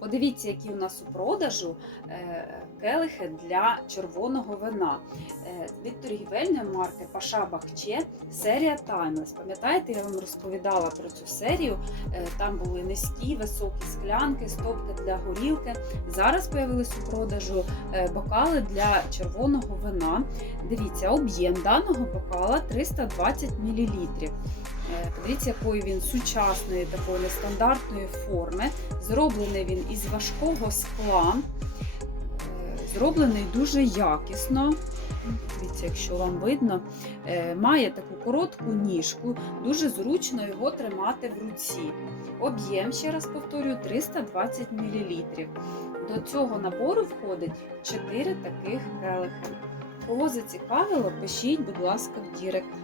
Подивіться, які у нас у продажу е, келихи для червоного вина. Е, Від торгівельної марки Паша Бахче серія Timeless. Пам'ятаєте, я вам розповідала про цю серію. Е, Там були низькі, високі склянки, стопки для горілки. Зараз появились у продажу бокали для червоного вина. Дивіться, об'єм даного бокала 320 мл. Подивіться, якої він сучасної, такої нестандартної форми. Зроблений він із важкого скла, Е, зроблений дуже якісно. Дивіться, якщо вам видно, Е, має таку коротку ніжку, дуже зручно його тримати в руці. Об'єм, ще раз повторюю, 320 мл. До цього набору входить 4 таких келихи. Кого зацікавило, пишіть, будь ласка, в Дірект.